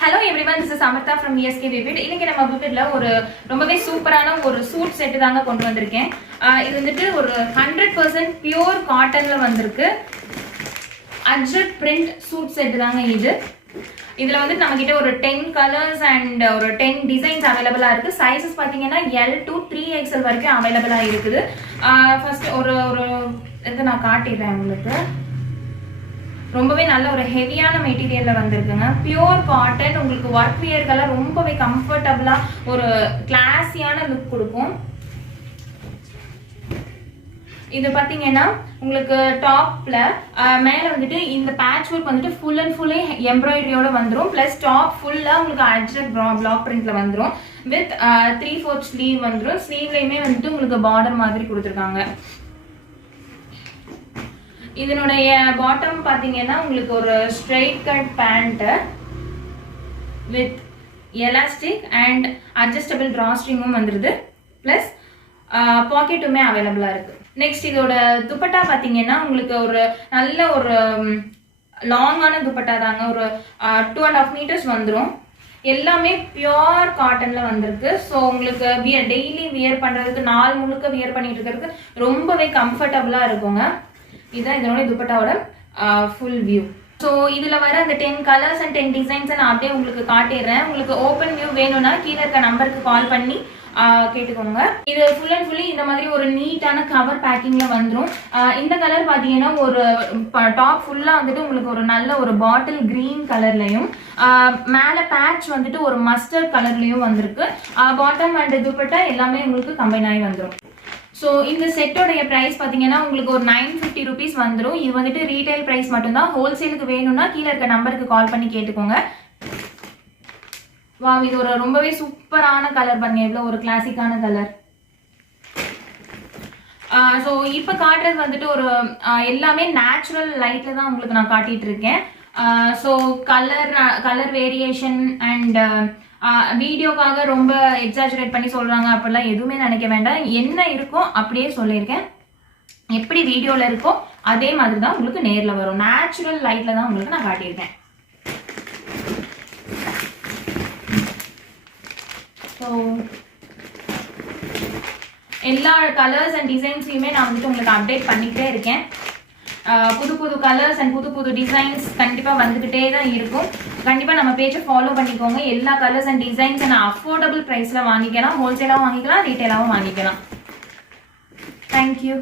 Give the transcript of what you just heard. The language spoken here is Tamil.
Hello everyone, this is Amartha from ESK Vivid. இன்னைக்கு நம்ம விவிட்ல ஒரு ரொம்பவே சூப்பரான ஒரு சூட் செட் தாங்க கொண்டு வந்திருக்கேன். இது வந்துட்டு ஒரு 100% பியூர் காட்டன்ல வந்திருக்கு. அஜ்ரக் பிரிண்ட் சூட் செட் தாங்க இது. இதுல வந்து நம்ம கிட்ட ஒரு 10 கலர்ஸ் அண்ட் ஒரு 10 டிசைன்ஸ் அவைலபிளா இருக்கு. சைஸஸ் பாத்தீங்கன்னா L to 3XL வரைக்கும் அவைலபிளா இருக்குது. ஃபர்ஸ்ட் ஒரு இது நான் காட்டிடுறேன் உங்களுக்கு. ரொம்பவே நல்ல ஒரு ஹெவியான மெட்டீரியல்ல வந்திருக்குங்க. பியூர் காட்டன், உங்களுக்கு ஒர்க் வியர்க்கெல்லாம் ரொம்பவே கம்ஃபர்டபுளா ஒரு கிளாஸியான லுக் கொடுக்கும். இது பாத்தீங்கன்னா உங்களுக்கு டாப்ல மேல வந்துட்டு இந்த பேட்ச் ஒர்க் வந்துட்டு ஃபுல் அண்ட் ஃபுல்லி எம்ப்ராய்டரியோட வந்துடும். பிளஸ் டாப் ஃபுல்லா உங்களுக்கு அஜ்ரக் பிளாக் பிரிண்ட்ல வந்துடும். வித் 3/4 ஸ்லீவ் வந்துடும். ஸ்லீவ்லயுமே வந்துட்டு உங்களுக்கு பார்டர் மாதிரி கொடுத்துருக்காங்க. இதனுடைய பாட்டம் பாத்தீங்கன்னா உங்களுக்கு ஒரு straight cut pant with elastic and adjustable டிராஸ்ட்ரிங்கும் வந்துருது. பிளஸ் பாக்கெட்டுமே அவைலபிளா இருக்கு. நெக்ஸ்ட் இதோட துப்பட்டா பாத்தீங்கன்னா உங்களுக்கு ஒரு நல்ல ஒரு லாங்கான துப்பட்டா தாங்க. ஒரு 2.5 மீட்டர்ஸ் வந்துடும். எல்லாமே பியூர் காட்டன்ல வந்திருக்கு. ஸோ உங்களுக்கு டெய்லி வியர் பண்றதுக்கு, நாள் முழுக்க வியர் பண்ணிட்டு இருக்கிறதுக்கு ரொம்பவே கம்ஃபர்டபுளா இருக்குங்க. இதுதான் இதனோட துப்பட்டாவோட ஃபுல் வியூ. ஸோ இதுல வர அந்த 10 கலர்ஸ் அண்ட் 10 டிசைன்ஸ் நான் அப்படியே உங்களுக்கு காட்டிடுறேன். உங்களுக்கு ஓப்பன் வியூ வேணும்னா கீழே இருக்க நம்பருக்கு கால் பண்ணி கேட்டுக்கோங்க. இது ஃபுல் அண்ட் ஃபுல்லி இந்த மாதிரி ஒரு நீட்டான கவர் பேக்கிங்ல வந்துடும். இந்த கலர் பாத்தீங்கன்னா ஒரு டாப் ஃபுல்லா வந்துட்டு உங்களுக்கு ஒரு நல்ல ஒரு பாட்டில் கிரீன் கலர்லயும், மேல பேட்ச் வந்துட்டு ஒரு மஸ்டர்ட் கலர்லயும் வந்திருக்கு. பாட்டம் அண்ட் துப்பட்டா எல்லாமே உங்களுக்கு கம்பைன் ஆகி வந்துடும். ஸோ இந்த செட்டோடைய ப்ரைஸ் பார்த்தீங்கன்னா உங்களுக்கு ஒரு 950 ருபீஸ் வந்துடும். இது வந்துட்டு ரீட்டைல் ப்ரைஸ் மட்டும்தான். ஹோல்சேலுக்கு வேணும்னா கீழே இருக்க நம்பருக்கு கால் பண்ணி கேட்டுக்கோங்க. வா, இது ஒரு ரொம்பவே சூப்பரான கலர் பாருங்க, எவ்வளோ ஒரு கிளாசிக்கான கலர். ஸோ இப்போ காட்டுறது வந்துட்டு ஒரு எல்லாமே நேச்சுரல் லைட்ல தான் உங்களுக்கு நான் காட்டிட்டு இருக்கேன். ஸோ கலர் வேரியேஷன் அண்ட் வீடியோக்காக ரொம்ப எக்ஸாஜரேட் பண்ணி சொல்றாங்க அப்படிலாம் எதுவுமே நினைக்க வேண்டாம். என்ன இருக்கோ அப்படியே சொல்லியிருக்கேன். எப்படி வீடியோல இருக்கோ அதே மாதிரி தான் உங்களுக்கு நேர்ல வரும். நேச்சுரல் லைட்ல தான் உங்களுக்கு நான் காட்டியிருக்கேன். ஸோ எல்லா கலர்ஸ் அண்ட் டிசைன்ஸையுமே நான் வந்துட்டு உங்களுக்கு அப்டேட் பண்ணிக்கிட்டே இருக்கேன். புது புது கலர்ஸ் அண்ட் புது புது டிசைன்ஸ் கண்டிப்பா வந்துகிட்டே தான் இருக்கும். கண்டிப்பா நம்ம பேஜை ஃபாலோ பண்ணிக்கோங்க. எல்லா கலர்ஸ் அண்ட் டிசைன்ஸ் நான் அஃபோர்டபுள் பிரைஸ்ல வாங்கிக்கலாம். ஹோல்சேலாவும் வாங்கிக்கலாம், ரீட்டைலாவும் வாங்கிக்கலாம். தேங்க்யூ.